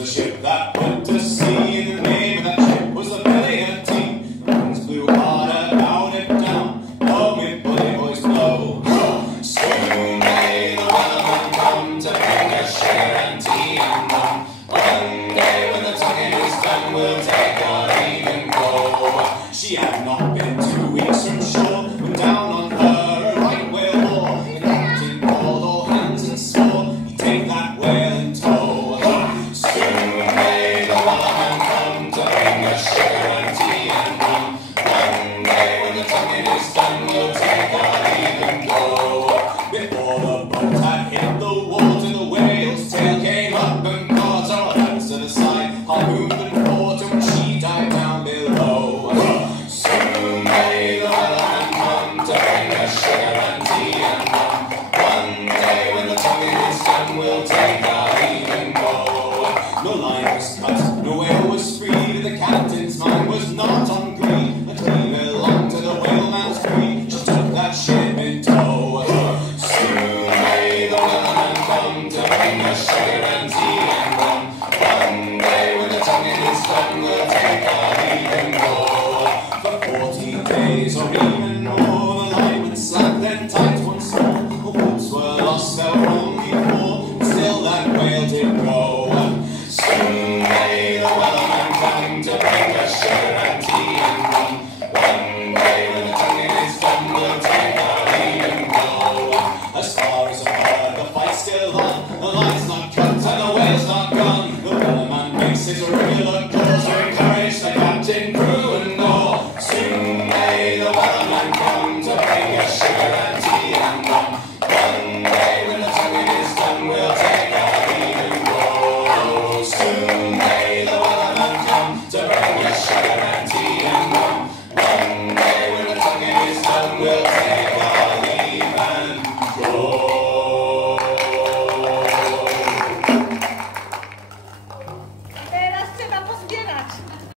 a ship that put to sea. The name of that ship was the Belly of Tea. The winds blew hard about it down. Blow me, bully boys, blow. Soon may the wellerman come to bring us sugar and tea and rum. One day when the tonguing is done, we'll take our leave and go. She had not been 2 weeks from shore when down on her a right whale bore. The captain called all hands and swore he'd take that whale in tow. Soon may the wellerman come to bring us sugar and tea and rum. One day when the tonguing is done, we'll take our leave and go. Before the boat had hit the water, the whale's tail came up and caught our hands to the side, harpooned and fought and she died down below. Soon may the wellerman come to bring us sugar and tea and rum. One day when the tonguing is done, we'll take our leave and go. No line was cut, no whale was freed, the captain's mind was not on greed. The queen belonged to the whaleman's creed, she took that ship in tow. Soon may the wellerman come to bring us sugar and tea and rum. One day when the tonguing is done, we'll take our leave and go. For 40 days or even more, the line would slack then tight once more. The woods were lost, there were only 4, but still that whale did go. Soon may the wellerman come to bring us sugar and tea and rum. One day when the tonguing is done, we'll take our leave and go. As far as I've heard, the fight's still on. The line's not cut and the whale's not gone. The wellerman makes his regular calls to encourage the captain, crew and more. Soon may the wellerman come to bring us sugar and tea and rum. One day when the tonguing is done, we'll take our leave and go. Soon may the wellerman come to bring us sugar